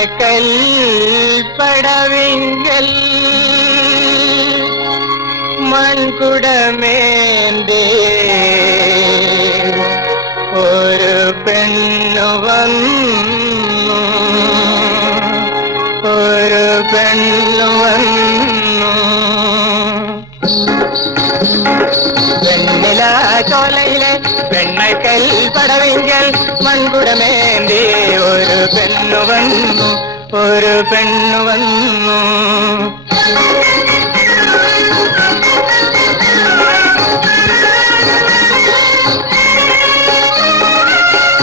വെണ്ണക്കൽപ്പടവിങ്കൽ മൺകുടമേന്തേ ഒരു പെണ്ണു വന്നു, ഒരു പെണ്ണു വന്നു. വെണ്ണില ചോലയിലെ വെണ്ണക്കൽപ്പടവിങ്കൽ മൺകുടമേന്തേ ഒരു പെണ്ണു വന്നു, ഒരു പെണ്ണു വന്നു.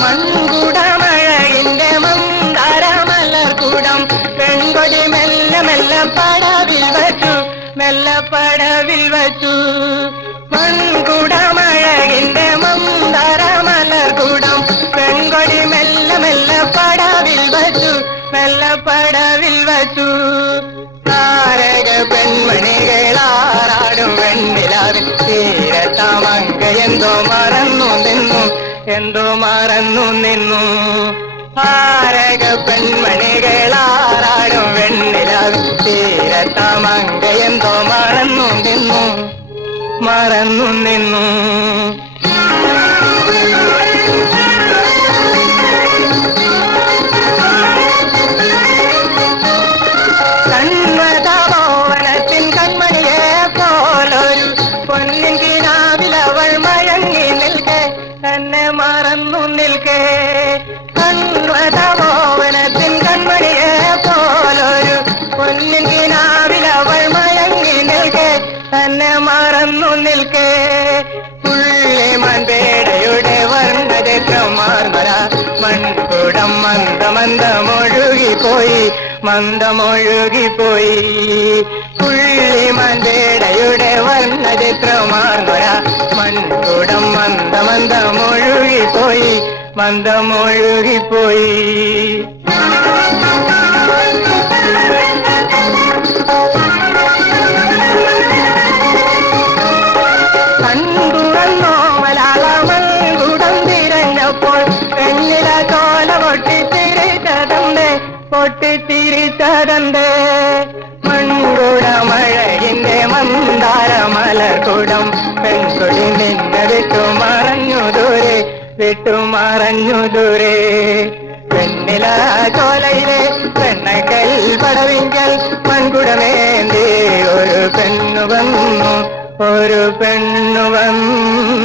മൺകുടമഴകിന്റെ മന്ദാരമലർകൂടം പെൺകൊടി മെല്ലെ മെല്ലെ പടവിൽ വച്ചു, മെല്ലെ പടവിൽ വച്ചു. മൺകുടമഴകിന്റെ മന്ദാരമലർകൂടം പെൺകൊടി മെല്ലെ മെല്ലെ പടവിൽ വച്ചു, മെല്ലെ പടവിൽ വച്ചു. താരക പെൺമണികളാറാടും വെണ്ണിലാവിൽ തീരത്താമങ്ക എന്തോ മറന്നു നിന്നു, എന്തോ മറന്നു നിന്നു. താരക പെൺമണികളാറാടും വെണ്ണിലാവിൽ തീരത്താമങ്ക എന്തോ മറന്നു നിന്നു, മറന്നു നിന്നു. കൺമതഭവനത്തിൻ കൺമണിയെ പോലൊരു പൊന്നിൻ കിനാവിലവൾ മയങ്ങി നിൽക്കെ, തന്നെ മറന്നു നിൽക്കെ. കൺമതഭവനത്തിൻ കൺമണിയെ പോലൊരു പൊന്നിൻ കിനാവിലവൾ മയങ്ങി നിൽക്കെ, തന്നെ മറന്നു നിൽക്കെ. പുള്ളിമൺപേടയുടെ വർണ്ണചക്രമാർമര മൺകുടം മന്ദമന്ദമൊഴുകിപ്പോയി, മന്ദമൊഴുകിപ്പോയി. പുള്ളിമൺപേടയുടെ വർണ്ണചക്രമാർമര മൺകുടം മന്ദമന്ദമൊഴുകിപ്പോയി, മന്ദമൊഴുകിപ്പോയി. കണ്ടുവന്നോ മലയാളമൺകുടം തിരഞ്ഞപ്പോൾ പെണ്ണില ചോല പൊട്ടിത്തിരിച്ചതണ്ടേ, പൊട്ടിത്തിരിച്ചതണ്ടേ. മൺകുടമഴകിന്റെ മന്ദാരമലർകുടം പെൺകൊടി നിന്നെ വിട്ടുമറഞ്ഞു ദൂരെ, വിട്ടുമറഞ്ഞു ദൂരെ. പെണ്ണില ചോലയിലെ വെണ്ണക്കൽപ്പടവിങ്കൽ മൺകുടമേന്തേ ഒരു പെണ്ണു വന്നു, ഒരു പെണ്ണു വന്നു.